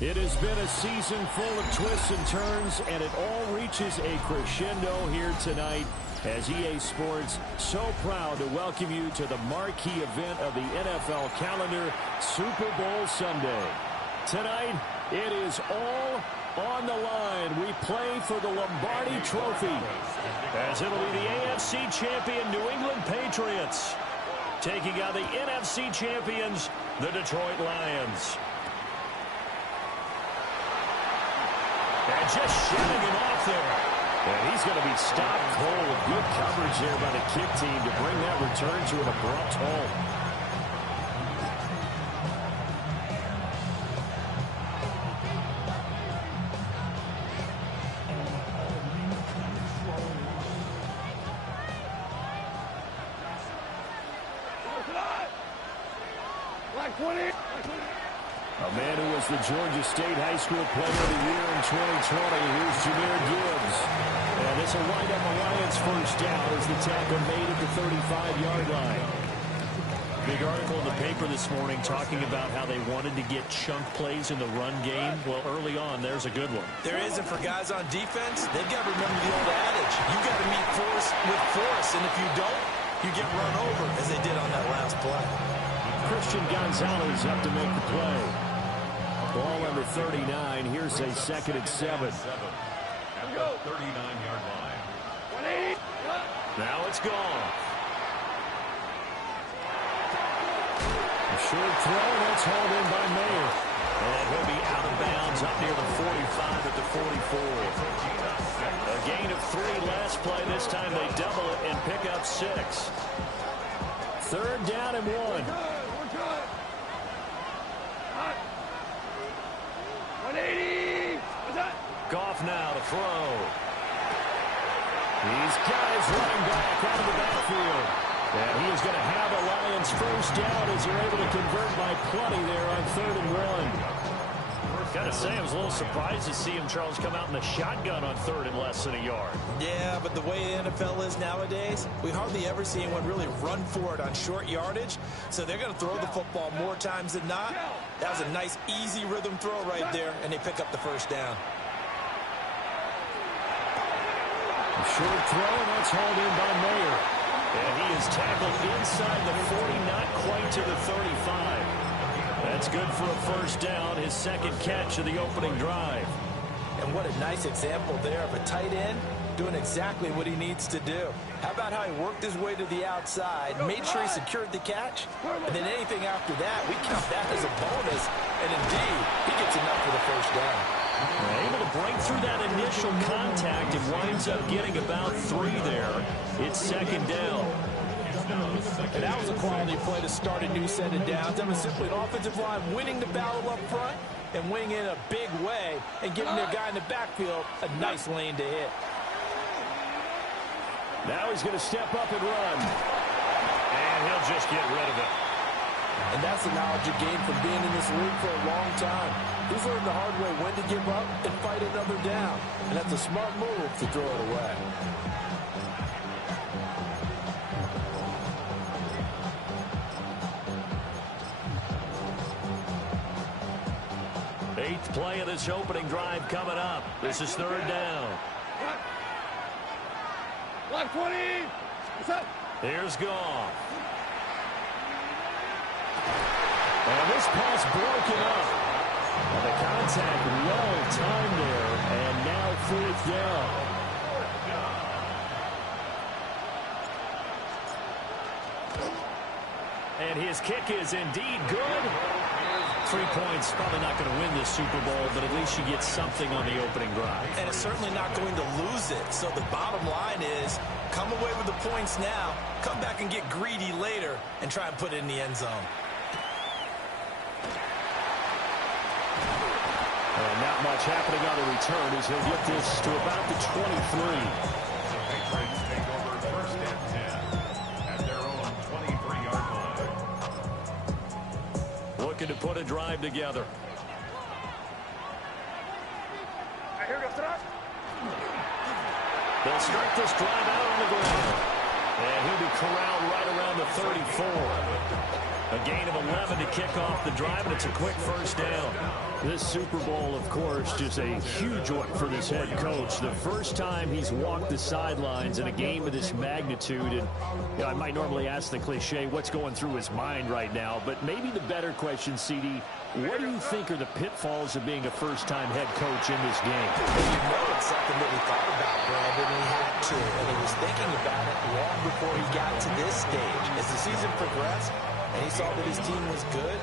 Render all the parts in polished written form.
It has been a season full of twists and turns, and it all reaches a crescendo here tonight as EA Sports so proud to welcome you to the marquee event of the NFL calendar, Super Bowl Sunday. Tonight, it is all on the line. We play for the Lombardi Trophy, as it'll be the AFC champion New England Patriots taking on the NFC champions, the Detroit Lions. And just shutting him off there. And he's going to be stopped cold. Good coverage there by the kick team to bring that return to an abrupt halt. A man who was the Georgia State High School Player of the Year in 2020. Here's Jahmyr Gibbs. And this will wind up the Lions' first down as the tackle made at the 35-yard line. Big article in the paper this morning talking about how they wanted to get chunk plays in the run game. Well, early on, there's a good one. There is, and for guys on defense, they've got to remember the old adage. You've got to meet force with force, and if you don't, you get run over, as they did on that last play. Christian Gonzalez up to make the play. Ball under 39. Here's a 2nd and 7. At the 39-yard line. Now it's gone. A short throw. That's hauled in by Mayer. And he'll be out of bounds up near the 45 at the 44. A gain of 3 last play. This time they double it and pick up 6. 3rd down and 1. Goff now to throw. These guys running back out of the backfield. And he is going to have a Lions first down as they're able to convert by plenty there on 3rd and 1. Got to say, I was a little surprised to see him, Charles, come out in the shotgun on 3rd and less than a yard. Yeah, but the way the NFL is nowadays, we hardly ever see anyone really run for it on short yardage. So they're going to throw the football more times than not. That was a nice, easy rhythm throw right there, and they pick up the first down. A short throw, and that's hauled in by Mayer. And he is tackled inside the 40, not quite to the 35. That's good for a first down, his 2nd catch of the opening drive. And what a nice example there of a tight end doing exactly what he needs to do. How about how he worked his way to the outside, made sure he secured the catch, and then anything after that, we count that as a bonus. And indeed, he gets enough for the first down. Able to break through that initial contact and winds up getting about 3 there. It's 2nd down. And that was a quality play to start a new set of downs. That was simply an offensive line winning the battle up front and winning in a big way and giving their guy in the backfield a nice lane to hit. Now he's going to step up and run. And he'll just get rid of it. And that's the knowledge you gain from being in this league for a long time. He's learned the hard way when to give up and fight another down. And that's a smart move to throw it away. 8th play of this opening drive coming up. This is 3rd down. Block 20. Here's Goff. And this pass broken up. And the contact well timed there. And now 4th down. And his kick is indeed good. 3 points, probably not going to win this Super Bowl, but at least you get something on the opening drive. And it's certainly not going to lose it. So the bottom line is, come away with the points now, come back and get greedy later, and try and put it in the end zone. And not much happening on the return as he'll get this to about the 23. Patriots take over 1st and 10 at their own 23-yard line. Looking to put a drive together. They'll start this drive out on the ground. And he'll be corralled right around the 34. A gain of 11 to kick off the drive, and it's a quick first down. This Super Bowl, of course, just a huge one for this head coach. The first time he's walked the sidelines in a game of this magnitude. And I might normally ask the cliche, what's going through his mind right now? But maybe the better question, CD, what do you think are the pitfalls of being a first-time head coach in this game? Well, it's something that he thought about, Brandon. He had to, and he was thinking about it long before he got to this stage. As the season progressed, and he saw that his team was good,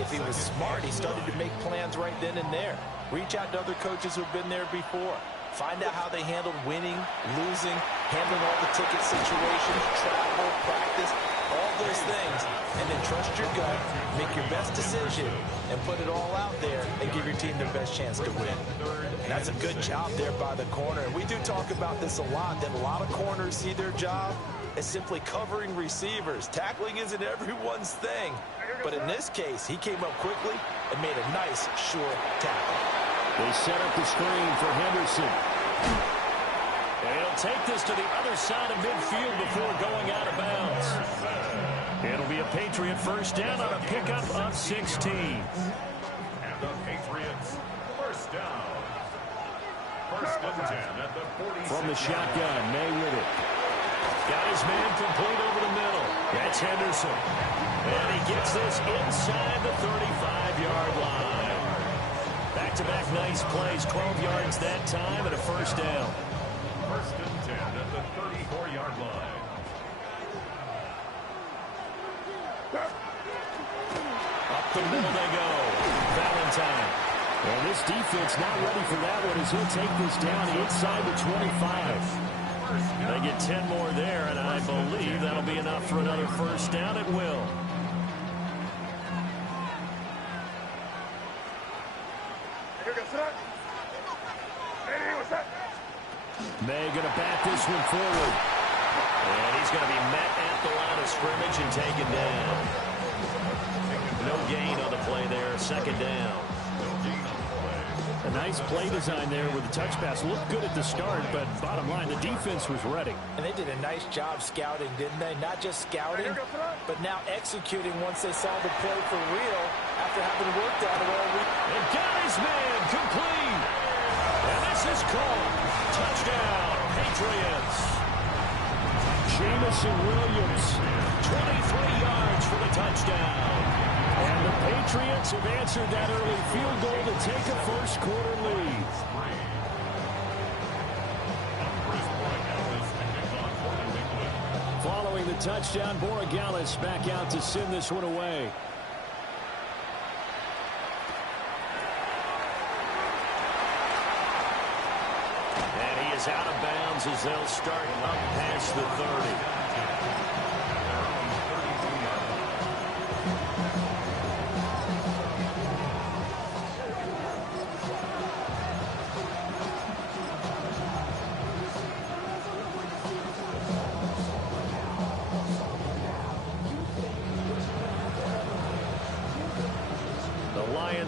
if he was smart, he started to make plans right then and there. Reach out to other coaches who've been there before. Find out how they handled winning, losing, handling all the ticket situations, travel, practice, all those things. And then trust your gut, make your best decision, and put it all out there and give your team the best chance to win. And that's a good job there by the corner. And we do talk about this a lot, that a lot of corners see their job as simply covering receivers. Tackling isn't everyone's thing. But in this case, he came up quickly and made a nice, sure tackle. They set up the screen for Henderson. And he'll take this to the other side of midfield before going out of bounds. It'll be a Patriot first down on a pickup of 16. And the Patriots first down. First and 10 at the 46. From the shotgun, May with it. Got his man complete over the middle. That's Henderson. And he gets this inside the 35-yard line. Back-to-back nice plays, 12 yards that time, and a first down. First and 10 at the 34-yard line. Up the middle they go. Valentine. And this defense not ready for that one as he'll take this down inside the 25. They get 10 more there, and I believe that'll be enough for another first down. It will. May going to bat this one forward. And he's going to be met at the line of scrimmage and taken down. No gain on the play there. Second down. A nice play design there with the touch pass. Looked good at the start, but bottom line, the defense was ready. And they did a nice job scouting, didn't they? Not just scouting, but now executing once they saw the play for real after having worked on it all week. And got his man complete. And this is called touchdown, Patriots. Jamison Williams, 23 yards for the touchdown. And the Patriots have answered that early field goal to take a first-quarter lead. Following the touchdown, Borregales back out to send this one away. And he is out of bounds as they'll start up past the 30.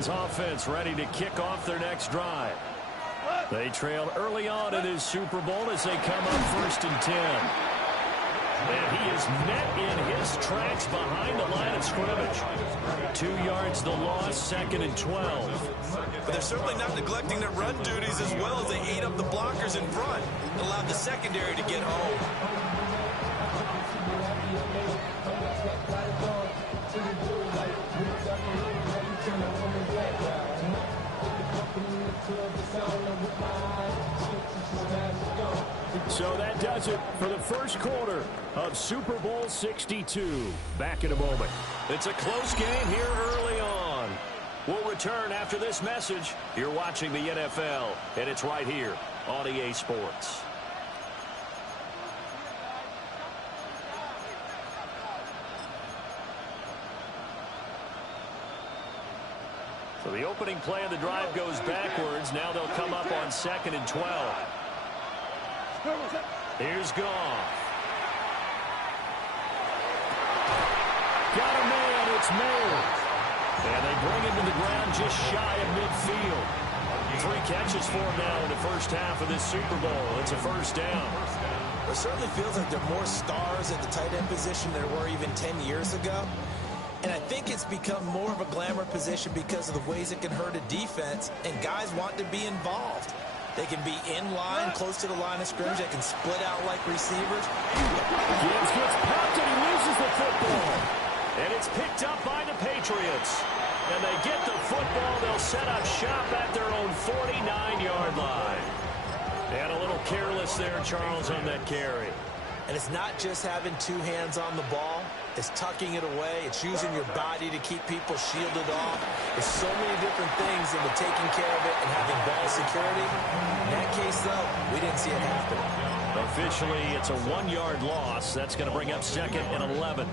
Offense ready to kick off their next drive. They trailed early on in this Super Bowl as they come up first and 10. And he is met in his tracks behind the line of scrimmage. 2 yards the loss, second and 12. But they're certainly not neglecting their run duties as well as they ate up the blockers in front and allowed the secondary to get home. So that does it for the first quarter of Super Bowl 62. Back in a moment. It's a close game here early on. We'll return after this message. You're watching the NFL, and it's right here on EA Sports. So the opening play of the drive goes backwards. Now they'll come up on second and 12. Here's Goff. Got a man, it's Mayer. And they bring him to the ground just shy of midfield. 3 catches for him now in the first half of this Super Bowl. It's a first down. It certainly feels like there are more stars at the tight end position than there were even 10 years ago. And I think it's become more of a glamour position because of the ways it can hurt a defense, and guys want to be involved. They can be in line, close to the line of scrimmage. They can split out like receivers. Gibbs gets popped and he loses the football. And it's picked up by the Patriots. And they get the football. They'll set up shop at their own 49-yard line. And a little careless there, Charles, on that carry. And it's not just having two hands on the ball. It's tucking it away. It's using your body to keep people shielded off. There's so many different things into taking care of it and having ball security. In that case, though, we didn't see it happen. Officially, it's a 1-yard loss. That's going to bring up second and 11.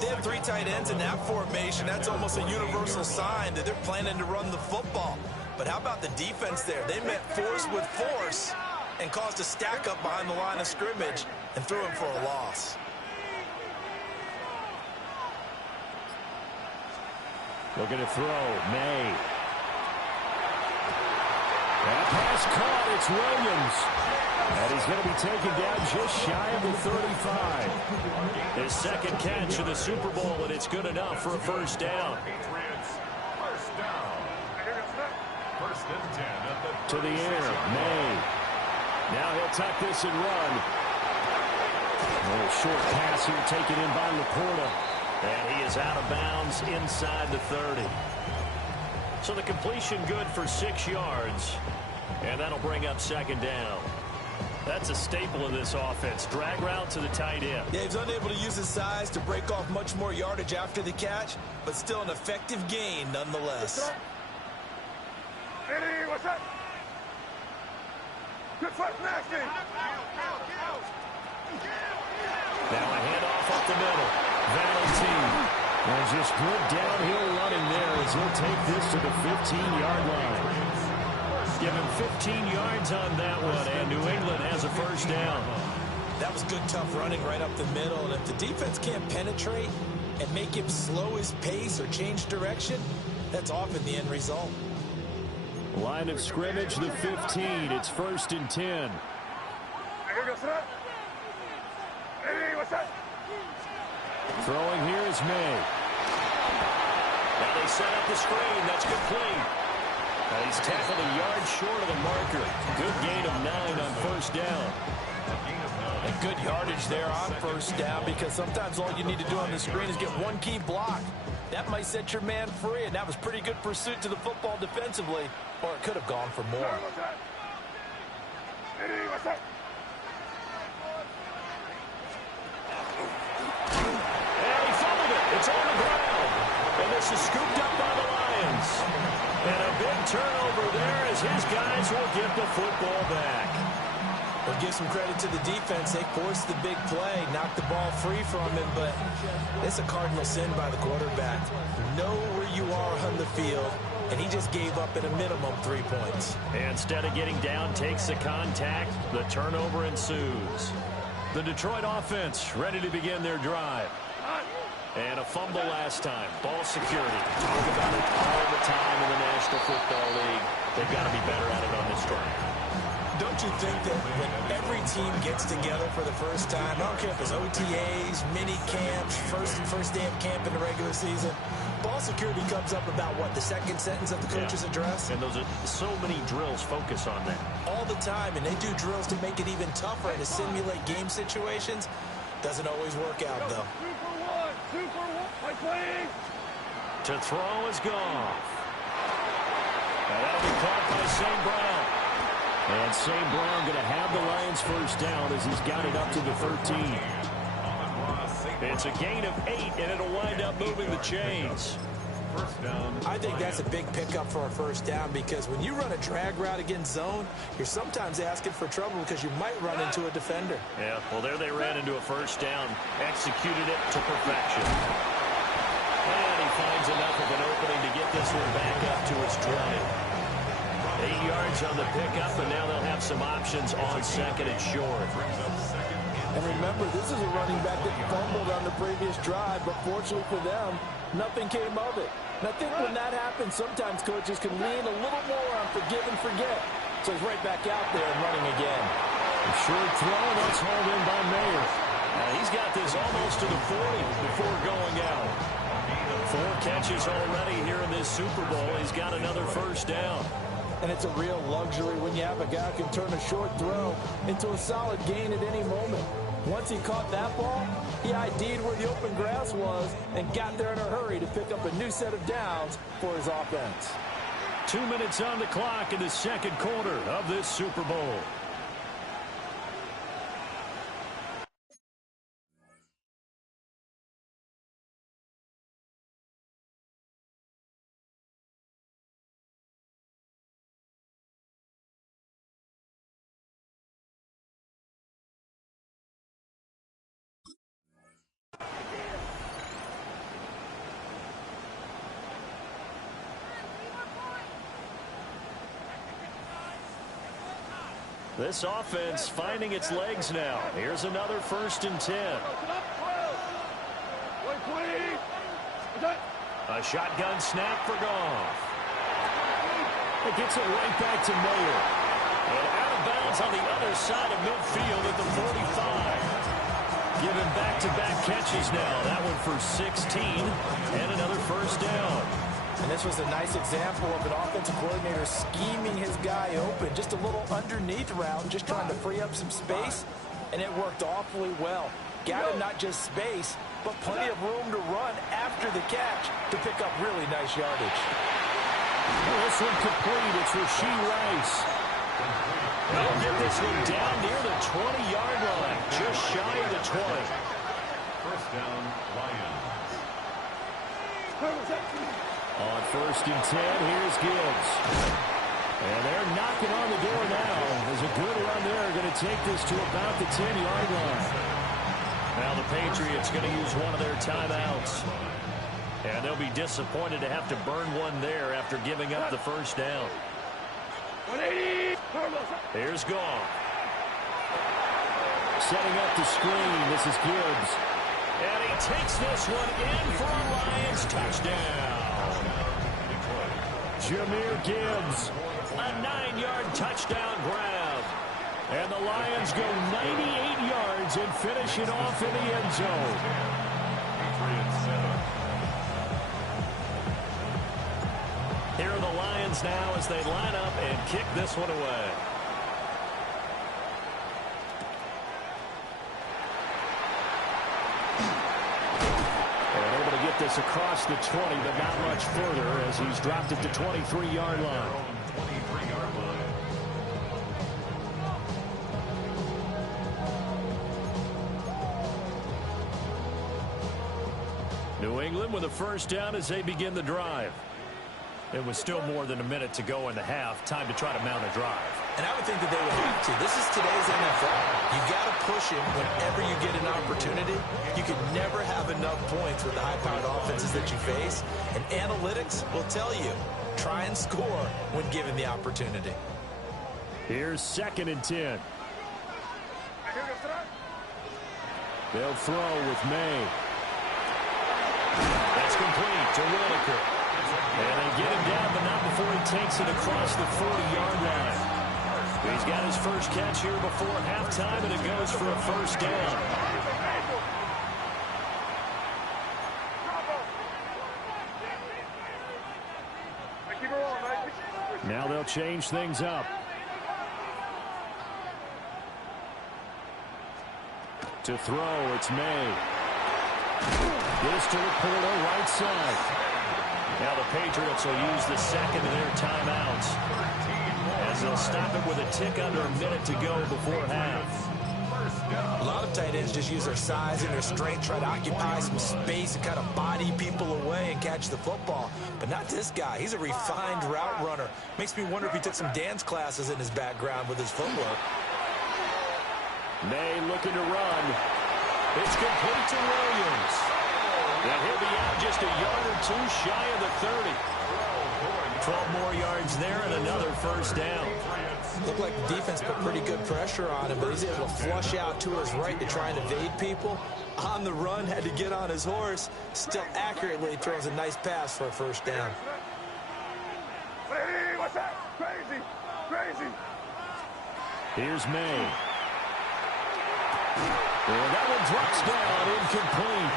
They have three tight ends in that formation. That's almost a universal sign that they're planning to run the football. But how about the defense there? They met force with force and caused a stack up behind the line of scrimmage and threw him for a loss. Looking to throw, May. That pass caught, it's Williams. And he's going to be taken down just shy of the 35. His second catch of the Super Bowl, and it's good enough for a first down. To the air, May. Now he'll tuck this and run. A little short pass here taken in by Laporta. And he is out of bounds inside the 30. So the completion good for 6 yards. And that'll bring up second down. That's a staple of this offense. Drag route to the tight end. Yeah, he's unable to use his size to break off much more yardage after the catch, but still an effective gain nonetheless. Hey, what's up? Good foot, nasty. Now a handoff up the middle. Valentine. There's just good downhill running there as he'll take this to the 15-yard line. Give him 15 yards on that one, and New England has a first down. That was good, tough running right up the middle, and if the defense can't penetrate and make him slow his pace or change direction, that's often the end result. Line of scrimmage, the 15. It's first and 10. Throwing here is May. Now they set up the screen. That's complete. Now he's tackled a yard short of the marker. Good gain of 9 on first down. And good yardage there on first down, because sometimes all you need to do on the screen is get one key block. That might set your man free, and that was pretty good pursuit to the football defensively, or it could have gone for more. And he fumbled it. It's on the ground. And this is scooped up by the Lions. And a big turnover there as his guys will get the football back. We'll give some credit to the defense. They forced the big play, knocked the ball free from him, but it's a cardinal sin by the quarterback. Know where you are on the field, and he just gave up at a minimum 3 points. Instead of getting down, takes the contact. The turnover ensues. The Detroit offense ready to begin their drive. And a fumble last time. Ball security. Talk about it all the time in the National Football League. They've got to be better at it on this drive. Don't you think that when every team gets together for the first time, I don't care if it's OTAs, mini camps, first day of camp in the regular season, ball security comes up about what, the second sentence of the coach's address? And those are so many drills focus on that. All the time, and they do drills to make it even tougher and to simulate game situations. Doesn't always work out, though. Super one, like playing. To throw is Goff. And that'll be caught by St. Brown. And St. Brown going to have the Lions first down as he's got it up to the 13. It's a gain of 8, and it'll wind up moving the chains. I think that's a big pickup for a first down, because when you run a drag route against zone, you're sometimes asking for trouble because you might run into a defender. Yeah, well, there they ran into a first down, executed it to perfection. And he finds enough of an opening to get this one back up to his 20. 8 yards on the pickup, and now they'll have some options on second and short. And remember, this is a running back that fumbled on the previous drive, but fortunately for them, nothing came of it. And I think when that happens, sometimes coaches can lean a little more on forgive and forget. So he's right back out there and running again. Short throw, that's hauled in by Mayer. He's got this almost to the 40 before going out. 4 catches already here in this Super Bowl. He's got another first down. And it's a real luxury when you have a guy who can turn a short throw into a solid gain at any moment. Once he caught that ball, he ID'd where the open grass was and got there in a hurry to pick up a new set of downs for his offense. 2 minutes on the clock in the second quarter of this Super Bowl. This offense finding its legs now. Here's another 1st and 10. A shotgun snap for Goff. It gets it right back to Mayer. And out of bounds on the other side of midfield at the 45. Given back-to-back catches now. That one for 16 and another first down. And this was a nice example of an offensive coordinator scheming his guy open. Just a little underneath route, just trying to free up some space, and it worked awfully well. Got him not just space, but plenty of room to run after the catch to pick up really nice yardage. Well, this one complete. It's Rashee Rice. They'll get this one down near the 20-yard line, just shy of the 20. First down, Lions. On 1st and 10, here's Gibbs. And they're knocking on the door now. There's a good run there. Going to take this to about the 10-yard line. Now the Patriots going to use one of their timeouts. And they'll be disappointed to have to burn one there after giving up the first down. Here's Goff. Setting up the screen. This is Gibbs. And he takes this one in for a Lions touchdown. Jahmyr Gibbs, a 9-yard touchdown grab. And the Lions go 98 yards and finish it off in the end zone. Here are the Lions now as they line up and kick this one away. This across the 20, but not much further as he's dropped at the 23-yard line. New England with a first down as they begin the drive. It was still more than a minute to go in the half. Time to try to mount a drive. And I would think that they would have to. This is today's NFL. You got to push it whenever you get an opportunity. You can never have enough points with the high-powered offenses that you face. And analytics will tell you, try and score when given the opportunity. Here's 2nd and 10. They'll throw with May. That's complete to Whitaker. And they get him down, but not before he takes it across the 40-yard line. He's got his first catch here before halftime, and it goes for a first down. Now they'll change things up. To throw, it's May. Gives to Laporta, right side. Now the Patriots will use the second of their timeouts as they'll stop it with a tick under a minute to go before half. A lot of tight ends just use their size and their strength, try to occupy some space and kind of body people away and catch the football. But not this guy. He's a refined route runner. Makes me wonder if he took some dance classes in his background with his footwork. May looking to run. It's complete to Williams. And he'll be out just a yard or two shy of the 30. 12 more yards there and another first down. Looked like the defense put pretty good pressure on him, but he's able to flush out to his right to try and evade people. On the run, had to get on his horse. Still accurately throws a nice pass for a first down. Hey, what's that? Crazy, crazy. Here's May. And that one drops down, incomplete.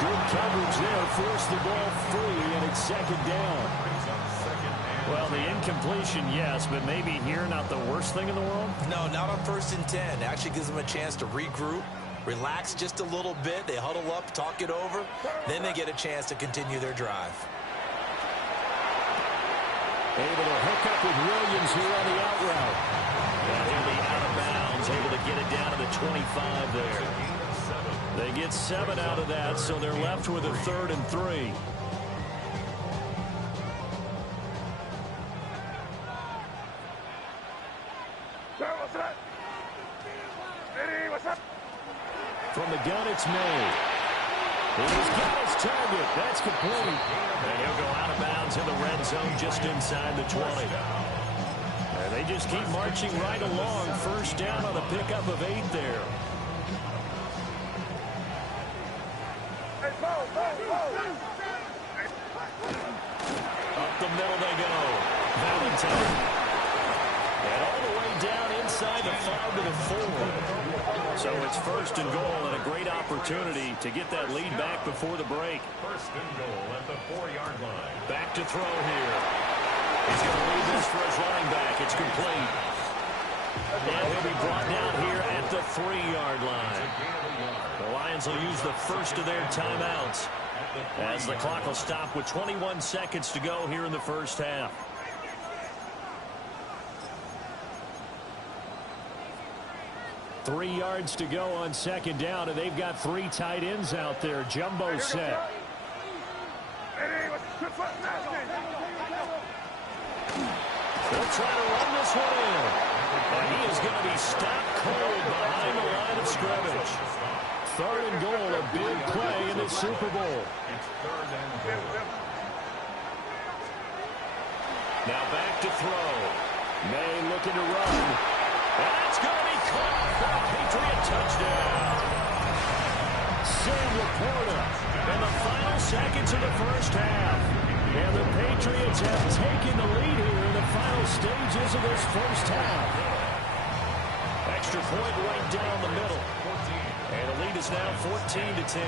Good coverage there, forced the ball free, and it's second down. Well, the incompletion, yes, but maybe here not the worst thing in the world? No, not on 1st and 10. Actually gives them a chance to regroup, relax just a little bit. They huddle up, talk it over. Then they get a chance to continue their drive. Able to hook up with Williams here on the out route. And he'll be out of bounds, able to get it down to the 25 there. They get 7 out of that, so they're left with a 3rd and 3. From the gun, it's May. He's got his target. That's complete. And he'll go out of bounds in the red zone just inside the 20. And they just keep marching right along. First down on a pickup of 8 there. Up the middle they go. Valentine. And all the way down inside the 5 to the 4. So it's 1st and goal and a great opportunity to get that lead back before the break. 1st and goal at the 4-yard line. Back to throw here. He's going to leave this for his running back. It's complete. And he'll be brought down here at the 3-yard line. The Lions will use the first of their timeouts as the clock will stop with 21 seconds to go here in the first half. Three yards to go on second down, and they've got 3 tight ends out there. Jumbo set. They'll try to run this one in. And he is going to be stopped cold behind the line of scrimmage. 3rd and goal, a big play in the Super Bowl. Now back to throw. May looking to run. And that's going to be caught for a Patriot touchdown. Sam Laporta in the final seconds of the first half. And the Patriots have taken the lead here in the final stages of this first half. Extra point right down the middle. And the lead is now 14-10.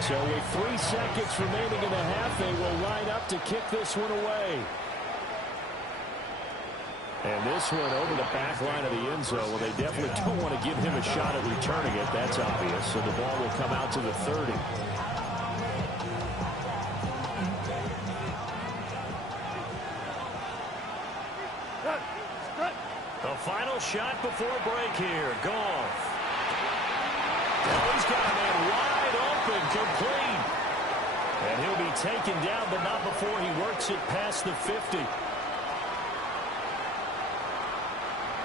So with 3 seconds remaining in the half, they will line up to kick this one away. And this one over the back line of the end zone. Well, they definitely don't want to give him a shot at returning it. That's obvious. So the ball will come out to the 30. The final shot before break here. Goff. Oh, he's got a man wide open, complete. And he'll be taken down, but not before he works it past the 50.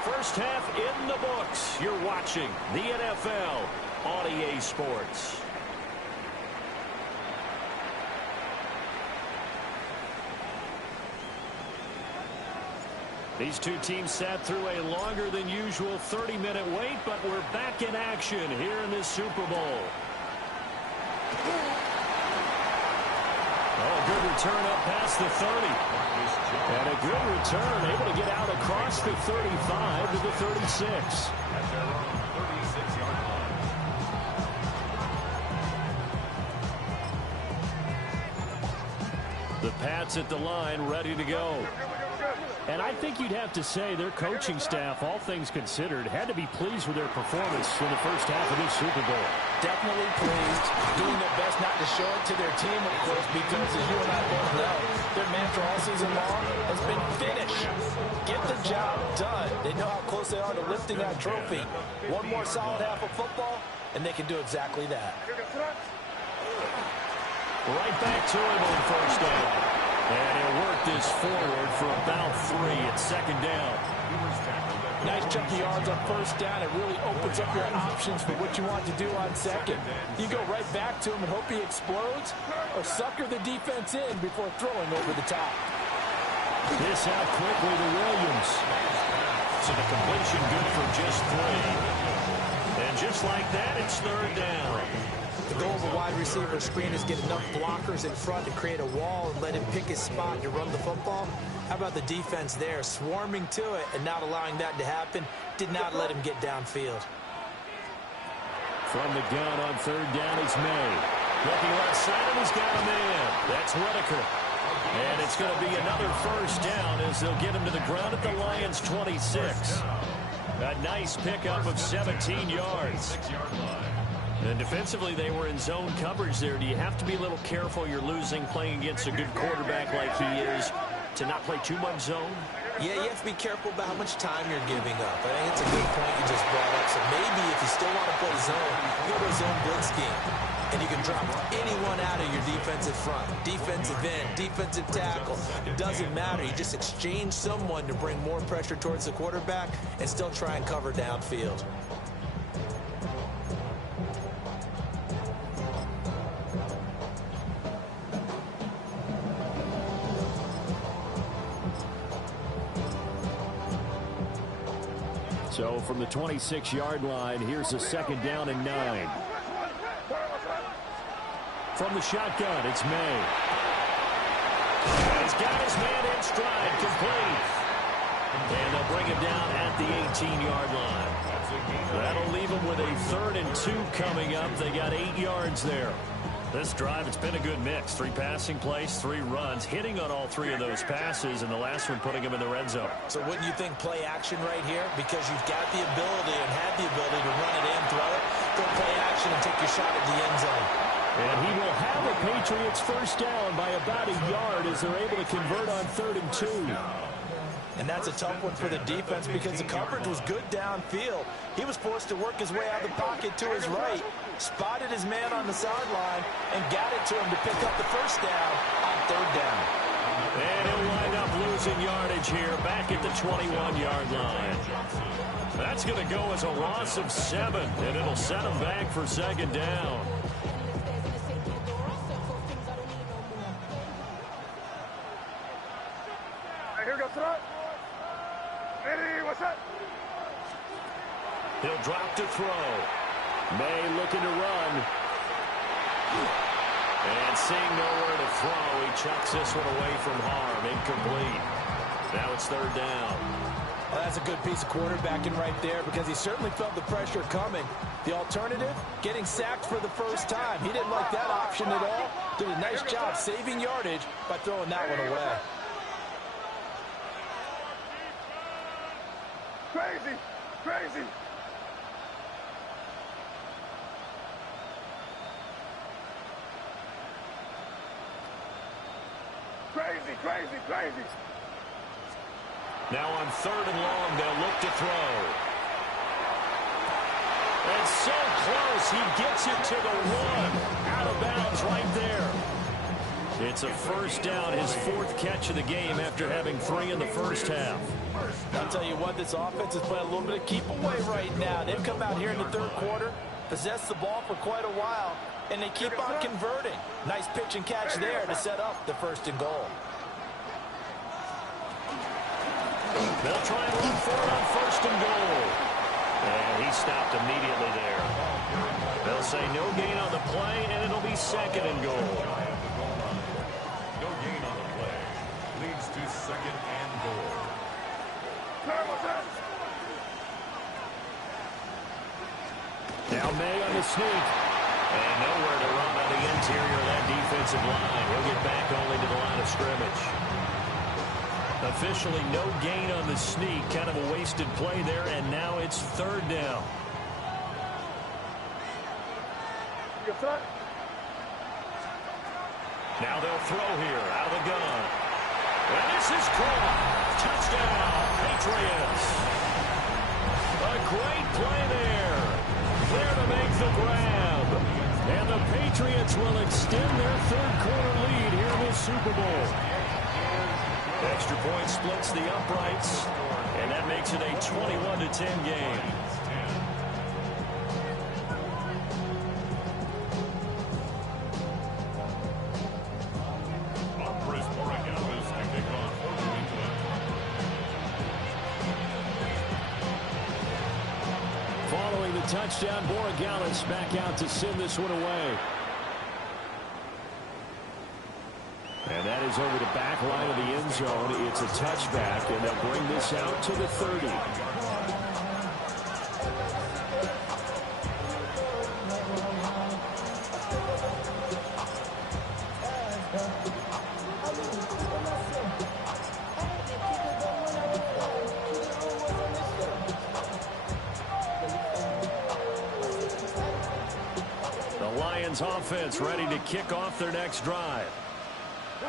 First half in the books. You're watching the NFL on EA Sports. These two teams sat through a longer than usual 30-minute wait, but we're back in action here in this Super Bowl. Oh, a good return up past the 30. And a good return, able to get out across the 35 to the 36. The Pats at the line, ready to go. And I think you'd have to say their coaching staff, all things considered, had to be pleased with their performance in the first half of this Super Bowl. Definitely pleased, doing their best not to show it to their team, of course, because as you and I both know, their mantra all season long has been finish. Get the job done. They know how close they are to lifting that trophy. One more solid half of football, and they can do exactly that. Right back to him on first down. And he'll work this forward for about 3 at second down. Nice chunk of yards on first down. It really opens up your options for what you want to do on second. You go right back to him and hope he explodes, or sucker the defense in before throwing over the top. This out quickly to Williams. So the completion good for just 3. And just like that, it's third down. The goal of a wide receiver screen is get enough blockers in front to create a wall and let him pick his spot to run the football. How about the defense there, swarming to it and not allowing that to happen? Did not let him get downfield. From the gun on third down is May. Looking left side, and he's got a man. That's Whitaker. And it's going to be another first down as they'll get him to the ground at the Lions' 26. A nice pickup of 17 yards. And defensively, they were in zone coverage there. Do you have to be a little careful you're losing playing against a good quarterback like he is to not play too much zone? Yeah, you have to be careful about how much time you're giving up. I think it's a good point you just brought up. So maybe if you still want to play zone, you go to a zone blitz scheme. And you can drop anyone out of your defensive front. Defensive end, defensive tackle. It doesn't matter. You just exchange someone to bring more pressure towards the quarterback and still try and cover downfield. So from the 26-yard line, here's a second down and 9. From the shotgun, it's May. He's got his man in stride, complete. And they'll bring him down at the 18-yard line. That'll leave him with a 3rd and 2 coming up. They got 8 yards there. This drive, it's been a good mix. 3 passing plays, 3 runs, hitting on all 3 of those passes, and the last one putting him in the red zone. So wouldn't you think play action right here? Because you've got the ability and had the ability to run it in, throw it, go play action and take your shot at the end zone. And he will have the Patriots first down by about a yard as they're able to convert on 3rd and 2. And that's a tough one for the defense because the coverage was good downfield. He was forced to work his way out of the pocket to his right, spotted his man on the sideline, and got it to him to pick up the first down on 3rd down. And he'll wind up losing yardage here back at the 21-yard line. That's going to go as a loss of 7, and it'll set him back for 2nd down. Here goes front. Ready, what's up? He'll drop to throw. May looking to run. And seeing nowhere to throw, he chucks this one away from harm. Incomplete. Now it's 3rd down. Well, that's a good piece of quarterbacking right there because he certainly felt the pressure coming. The alternative, getting sacked for the first time. He didn't like that option at all. Did a nice job saving yardage by throwing that one away. Crazy, crazy. Crazy, crazy, crazy. Now on 3rd and long, they'll look to throw. And so close, he gets it to the 1. Out of bounds right there. It's a first down, his 4th catch of the game after having 3 in the first half. I'll tell you what, this offense is playing a little bit of keep away right now. They've come out here in the 3rd quarter, possessed the ball for quite a while, and they keep on converting. Nice pitch and catch there to set up the 1st and goal. They'll try and run for it on 1st and goal. And he stopped immediately there. They'll say no gain on the play, and it'll be 2nd and goal. No gain on the play. Leads to 2nd and goal. Now May on the sneak. And nowhere to run on the interior of that defensive line. He'll get back only to the line of scrimmage. Officially no gain on the sneak. Kind of a wasted play there, and now it's 3rd down. Now they'll throw here out of the gun. And this is caught. Touchdown, Patriots. A great play there. There to make the grab. And the Patriots will extend their 3rd quarter lead here in the Super Bowl. Extra point splits the uprights, and that makes it a 21-10 game. Following the touchdown, Borregales back out to send this one away. And that is over the back line of the end zone. It's a touchback, and they'll bring this out to the 30. Lions offense ready to kick off their next drive.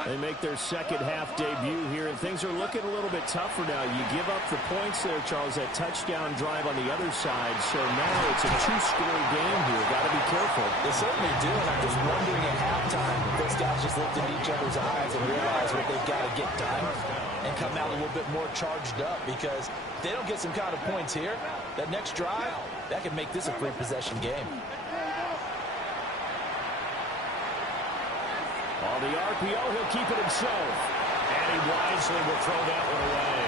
They make their second half debut here, and things are looking a little bit tougher now. You give up the points there, Charles, that touchdown drive on the other side. So now it's a two-score game here. Got to be careful. They certainly do, and I'm just wondering at halftime if those guys just looked into each other's eyes and realized what they've got to get done and come out a little bit more charged up, because if they don't get some kind of points here, that next drive, that could make this a three-possession game. On the RPO, he'll keep it himself. And he wisely will throw that one away.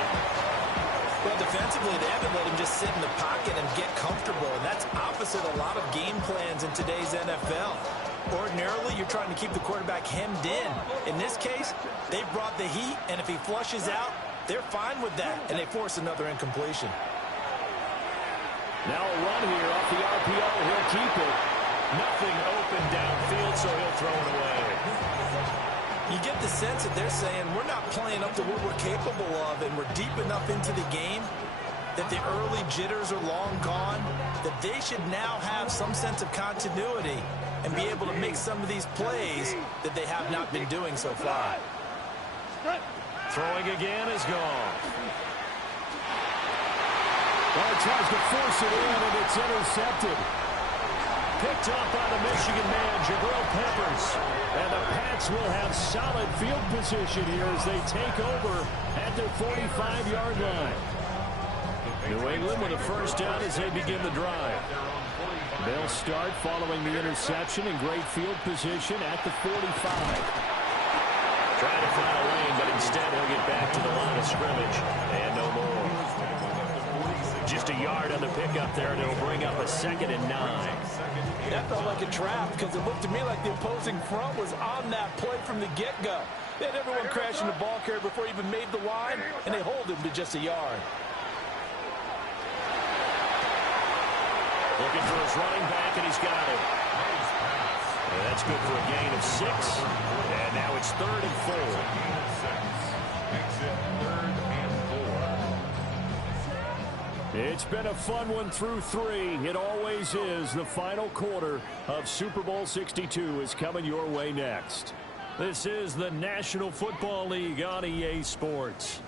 Well, defensively, they haven't let him just sit in the pocket and get comfortable, and that's opposite a lot of game plans in today's NFL. Ordinarily, you're trying to keep the quarterback hemmed in. In this case, they brought the heat, and if he flushes out, they're fine with that, and they force another incompletion. Now a run here off the RPO. He'll keep it. Nothing open downfield, so he'll throw it away. You get the sense that they're saying we're not playing up to what we're capable of, and we're deep enough into the game that the early jitters are long gone, that they should now have some sense of continuity and be able to make some of these plays that they have not been doing so far. Throwing again is gone. Well, tries to force it in, and it's intercepted. Picked up by the Michigan man, Jabril Peppers. And the Pats will have solid field position here as they take over at their 45-yard line. New England with a first down as they begin the drive. They'll start following the interception in great field position at the 45. Trying to find a lane, but instead he'll get back to the line of scrimmage. And no more. Just a yard on the pickup there, and it'll bring up a 2nd and 9. That felt like a trap, because it looked to me like the opposing front was on that play from the get-go. They had everyone crashing the ball carrier before he even made the line, and they hold him to just a yard. Looking for his running back, and he's got it. And that's good for a gain of 6. And now it's 3rd and 4. Exit 3rd and 4. It's been a fun one through 3. It always is. The final quarter of Super Bowl 62 is coming your way next. This is the National Football League on EA Sports.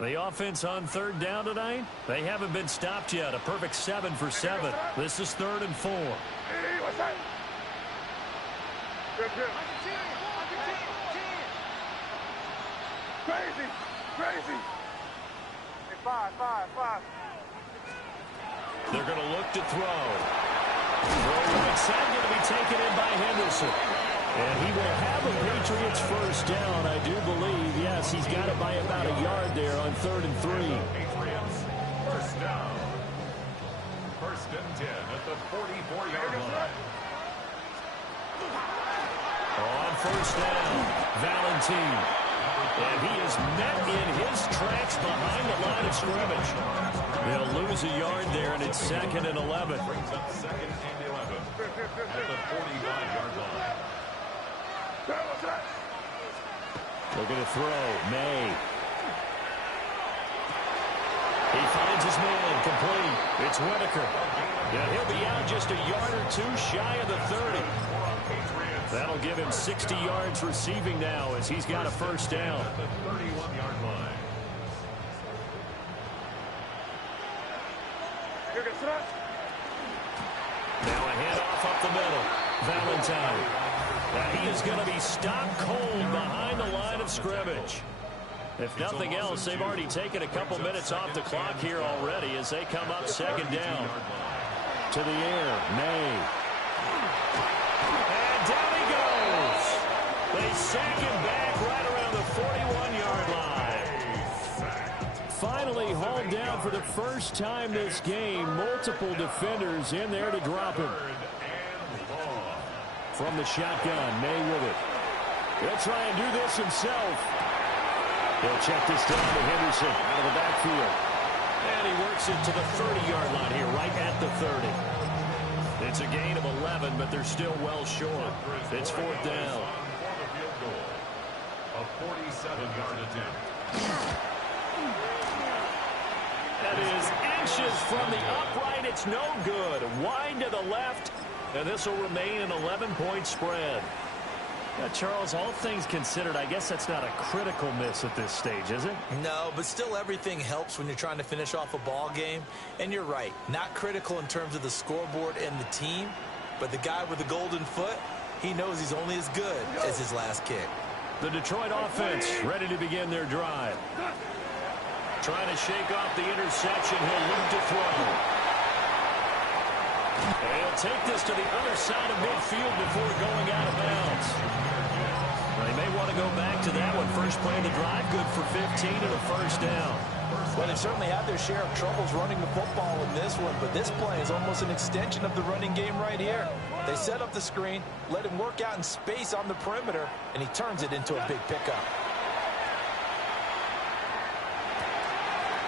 The offense on 3rd down tonight, they haven't been stopped yet. A perfect 7 for 7. This is 3rd and 4. Hey, what's that? Good. Crazy. Hey, five. They're going to look to throw. Throw right side going to be taken in by Henderson. And he will have a Patriots first down, I do believe. Yes, he's got it by about a yard there on 3rd and 3. Patriots, first down. 1st and 10 at the 44-yard line. On 1st down, Valentine. And he is met in his tracks behind the line of scrimmage. They'll lose a yard there, and it's 2nd and 11. Brings up 2nd and 11 at the 45-yard line. Looking to throw. May. He finds his man complete. It's Whitaker. And he'll be out just a yard or 2 shy of the 30. That'll give him 60 yards receiving now as he's got a first down. At the 31-yard line. Now a handoff up the middle. Valentine. Now he is going to be stopped cold behind the line of scrimmage. If nothing else, they've already taken a couple minutes off the clock here already as they come up 2nd down. To the air, May. And down he goes. They sack him back right around the 41-yard line. Finally hauled down for the first time this game. Multiple defenders in there to drop him. From the shotgun, May with it. He'll try and do this himself. He'll check this down to Henderson out of the backfield. And he works it to the 30-yard line here, right at the 30. It's a gain of 11, but they're still well short. It's fourth down. A 47-yard attempt. That is inches from the upright. It's no good. Wide to the left, and this will remain an 11-point spread. Yeah, Charles, all things considered, I guess that's not a critical miss at this stage, is it? No, but still everything helps when you're trying to finish off a ball game. And you're right, not critical in terms of the scoreboard and the team, but the guy with the golden foot, he knows he's only as good as his last kick. The Detroit offense ready to begin their drive. Trying to shake off the interception. He'll look to throw. And he'll take this to the other side of midfield before going out of bounds. Well, he may want to go back to that one. First play of the drive, good for 15 and a first down. Well, they certainly had their share of troubles running the football in this one, but this play is almost an extension of the running game right here. They set up the screen, let him work out in space on the perimeter, and he turns it into a big pickup.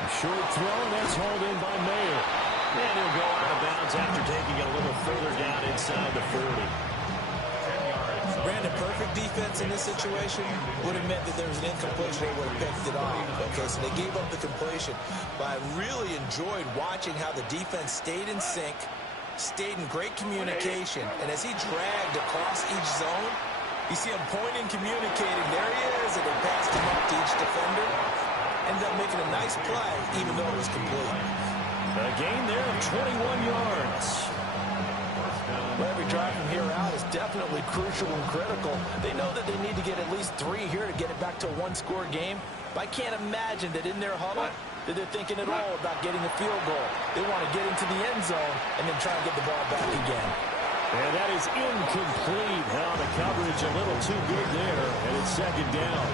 A short throw, that's hauled in by Mayer. And he'll go out of bounds after taking it a little further down inside the 40. Brandon, perfect defense in this situation would have meant that there was an incompletion. They would have picked it off. Okay, so they gave up the completion. But I really enjoyed watching how the defense stayed in sync, stayed in great communication, and as he dragged across each zone, you see him pointing, communicating. There he is, and they passed him up to each defender. Ended up making a nice play, even though it was complete. A gain there of 21 yards. Well, every drive from here out is definitely crucial and critical. They know that they need to get at least 3 here to get it back to a one-score game. But I can't imagine that in their huddle that they're thinking at all about getting a field goal. They want to get into the end zone and then try and get the ball back again. And that is incomplete. Now the coverage a little too good there, and it's second down.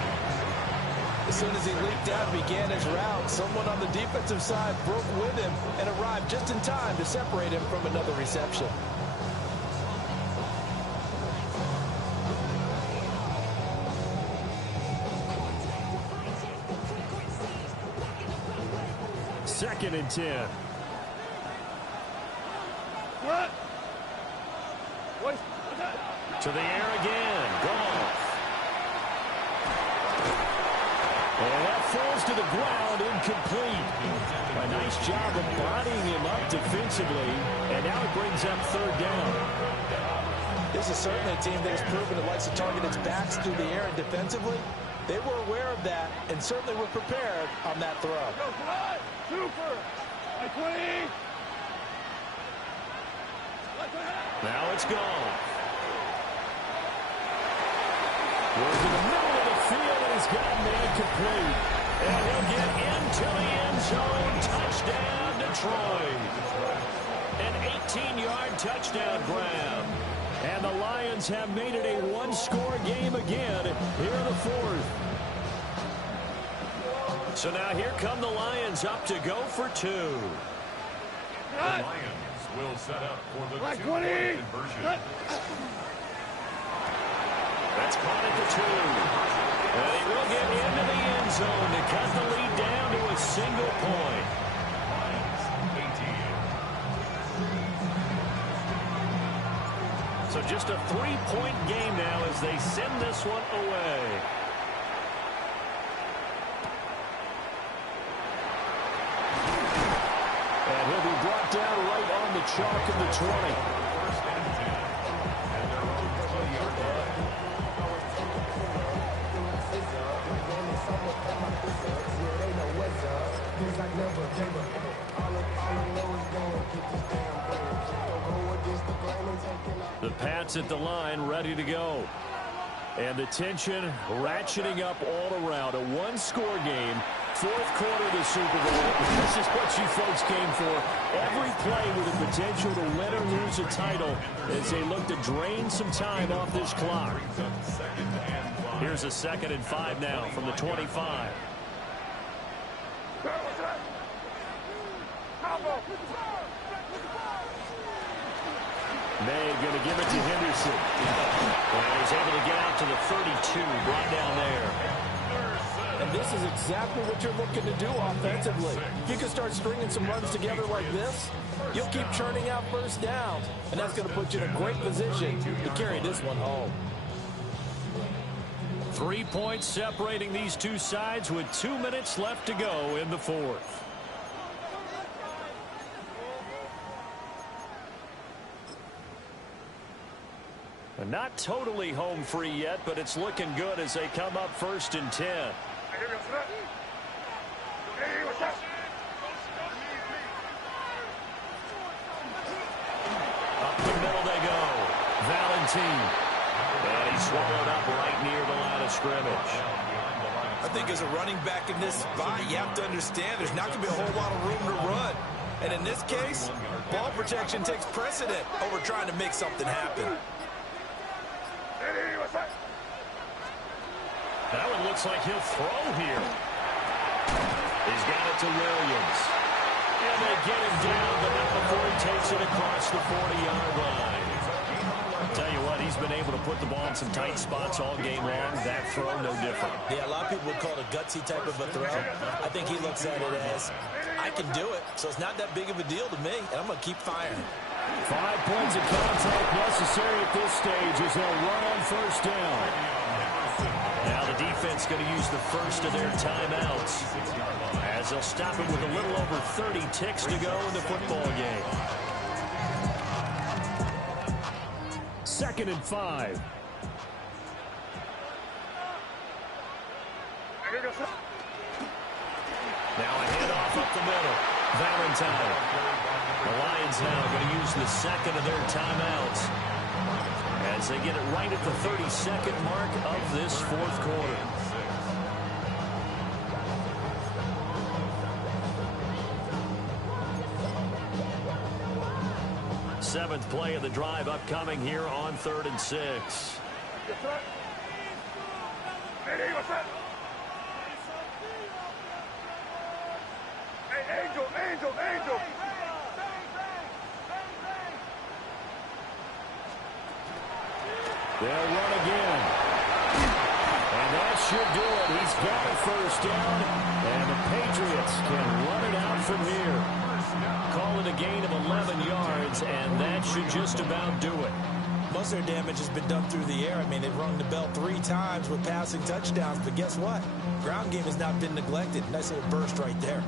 As soon as he leaped out and began his route, someone on the defensive side broke with him and arrived just in time to separate him from another reception. Second and 10. What? To the air again. Goff. And that falls to the ground, incomplete. A nice job of bodying him up defensively, and now it brings up third down. This is certainly a team that has proven it likes to target its backs through the air and defensively. They were aware of that and certainly were prepared on that throw. Super! Like 20! Now it's gone. Goes to the middle of the field, and he's got man complete. And he'll get into the end zone. Touchdown, Detroit. An 18-yard touchdown grab. And the Lions have made it a one-score game again here in the fourth. So now here come the Lions up to go for 2. The Lions will set up for the two-point conversion. That's caught at the 2. And he will get into the end zone to cut the lead down to a single point. So just a 3-point game now as they send this one away. And he'll be brought down right on the chalk of the 20. First and 10. And their own 20-yard line. The Pats at the line, ready to go. And the tension ratcheting up all around. A one-score game, fourth quarter of the Super Bowl. This is what you folks came for. Every play with the potential to win or lose a title as they look to drain some time off this clock. Here's a 2nd and 5 now from the 25. May going to give it to Henderson. And he's able to get out to the 32, brought down there. And And this is exactly what you're looking to do offensively. If you can start stringing some runs together like this, you'll keep churning out first downs, and that's going to put you in a great position to carry this one home. 3 points separating these two sides with 2 minutes left to go in the fourth. Not totally home free yet, but it's looking good as they come up 1st and 10. Up the middle they go. Valentine. And he's swallowed up right near the line of scrimmage. I think as a running back in this spot, you have to understand there's not going to be a whole lot of room to run. And in this case, ball protection takes precedent over trying to make something happen. That one looks like he'll throw here. He's got it to Williams. And they get him down, but not before he takes it across the 40-yard line. I'll tell you what, he's been able to put the ball in some tight spots all game long. That throw, no different. Yeah, a lot of people would call it a gutsy type of a throw. I think he looks at it as, I can do it, so it's not that big of a deal to me, and I'm going to keep firing. 5 points of contact necessary at this stage as they'll run on first down. Now the defense going to use the first of their timeouts as they'll stop it with a little over 30 ticks to go in the football game. 2nd and 5. Now a handoff up the middle. Valentine. The Lions now going to use the second of their timeouts as they get it right at the 32nd mark of this fourth quarter. Seventh play of the drive upcoming here on 3rd and 6. Angel. They'll run again. And that should do it. He's got a first down. And the Patriots can run it out from here. Call it a gain of 11 yards, and that should just about do it. Most of their damage has been done through the air. I mean, they've rung the bell 3 times with passing touchdowns, but guess what? Ground game has not been neglected. Nice little burst right there.